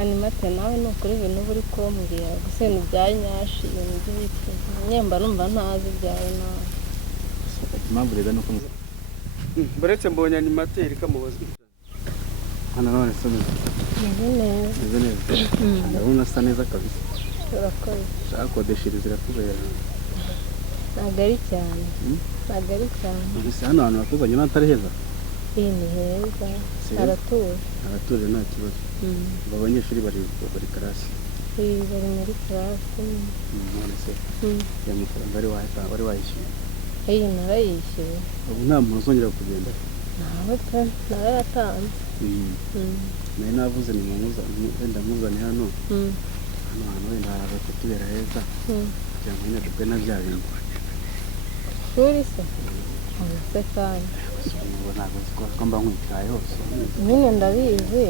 animate nawe nukuri ibintu buri kumbwira gusa ibintu bya nyashi ibintu by'ibiti nyemba numva ntazi byawe nawe impamvu rero nuko baretse mbonye animateri kamubaza hano none se meze neza ndabona asa neza kabisa urakoze ushaka kodeshereza irakubera ntabwo ari cyane gusa hano hantu bakuzanye n'atari heza iyi ni heza haratuje nta kibazo aba banyeshuri bari karasi bari muri karasi none se ya mafaranga bari wayishyuye iyi narayishyuye ubu nta muntu uzongera kugenda nawe pe narayatanze nayo navuze ni wenda nkuzane hano hantu wenda haraza kutubera heza kugira ngo nyine dukwe na bya bintu shuri se se kandi ntabwo ko mba nkwitaye hose nyine ndabizi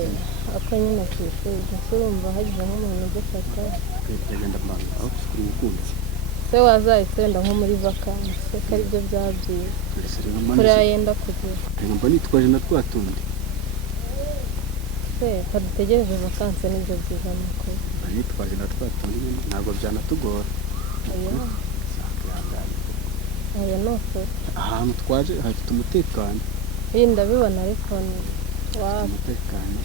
ako nyine ku ishuri gusa urumva hagize nk'umuntu ugufata ukagenda mbanza aho gusukura umukunzi se wazahise wenda nko muri vakansi ko aribyo byaba byiza kuriya yenda kugera mba nitwaje na twa tundi se kadutegereje vakansi nibyo byiza mukuru mba nitwaje na twa tundi ntabwo byanatugora aya ni ukuri ahantu twaje hafite umutekano iyi ndabibona ariko umutekano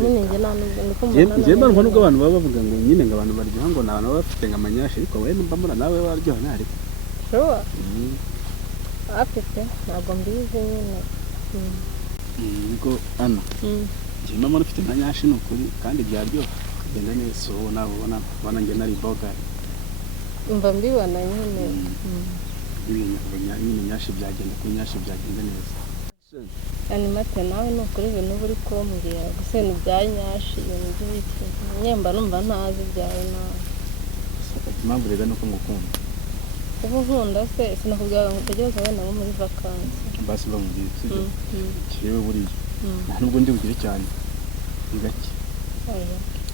nyine njye nta nubwo njye mba nubwo abantu baba bavuga ngo nyine ngo abantu baryoha ngo ni abantu baba bafite ngo amanyashi ariko wowe numva mbona nawe waryoha ntariko shuwa afite ntabwo mbizi nyine niko ana njye mba mbona ufite amanyashi ni ukuri kandi byaryoha ukagenda neza ubu nawe ubona njye nari bogari mba mbibona nyine nyine nyashi byagenda kuri nyashi byagenda neza animate nawe nukuri ibintu buri kumbwira gusa ibintu bya nyashi ibintu by'ibiti nyemba numva ntazi byawe nawe impamvu rero nuko ngukunda ubu nkunda se sinakubwira ngo utegereze wenda nko muri vakansi basi bamubwira sibyo kirewe buriya nta nubwo ndi bugire cyane ni gake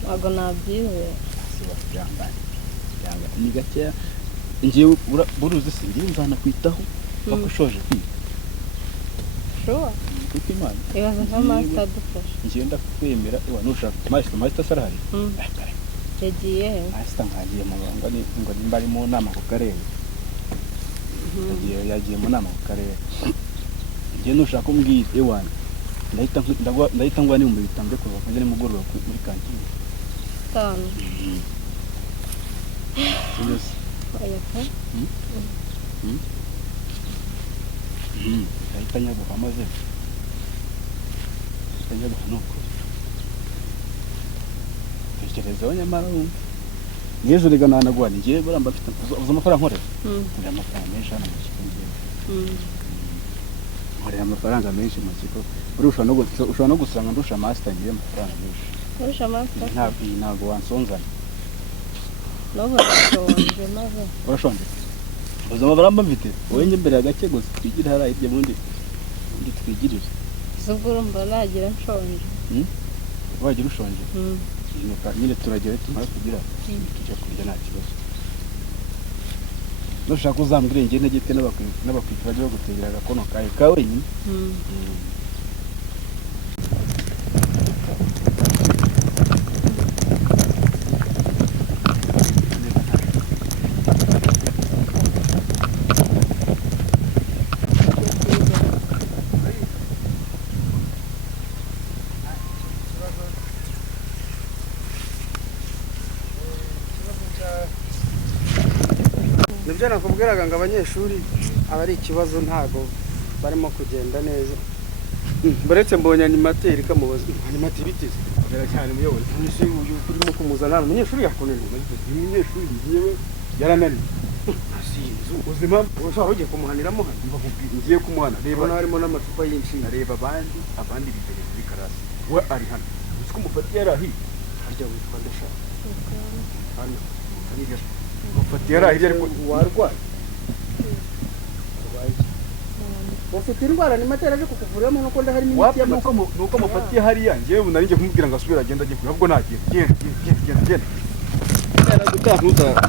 ntabwo nabyizera ni gakeya njyewe buruzi se ngiye nzanakwitaho paka ushoje kwiga shuwa kuko imana ibaza nka masita adufasha njyewe ndakwemera nushaka masita sarahari yagiye he masita nkagiye mu ngo nimba ari mu nama ku karere yagiye mu nama ku karere njyewe nushaka umbwira ewana ndahita ngwa n'ibihumbi bitanu byo kuva kujya nimugoroba muri kantine tanu yose ndahita nyaguha maze nyaguha nuko tekerezaho nyamara wumva n'ejo rega nanaguha ni njyewe buramba mfite uzi amafaranga nkorera nkorera amafaranga menshi hano mu kigo njyewe nkorera amafaranga menshi mu kigo ushobora no gusanga ndusha masita ngiye amafaranga menshi urusha masita ntabwo wansonzana n'ubu urashonje maze urashonje uzi amafaranga mfite wowe njye imbere gake gusa twigire hariya hirya bundi twigirire ubwo urumva nagira nshonje wagira ushonje nyine turagera tumara kugira tujya kurya nta kibazo nushaka uzambwire njye ntagite n'abakwita bajya bagutegera agakono kawe ka wenyine nibyo nakubwiraga ngo abanyeshuri aba ari ikibazo ntago barimo kugenda neza baretse mbonye animateri kamubaza animateri biteze kubera cyane umuyobozi nisi uyu urimo kumuzana umunyeshuri yakunaniye umunyeshuri ngiyewe yarananiye asinzu ubuzima ushobora ugiye kumuhaniramo hano ngiye kumuhana reba harimo n'amacupa y'inshi reba abandi bibereye muri karasi we ari hano uzi ko umufatiye yari ahiye harya witwa ndashaka hano umufatiye yari ahiye ariko warwaye ufite indwara ni matera aje kukuvuriramo nuko ndaharimo imiti y'amata nuko mufatiye hariya njyewe ubu nari ngiye kumubwira ngo asubire agenda agiye ahubwo nagiye genda gutaha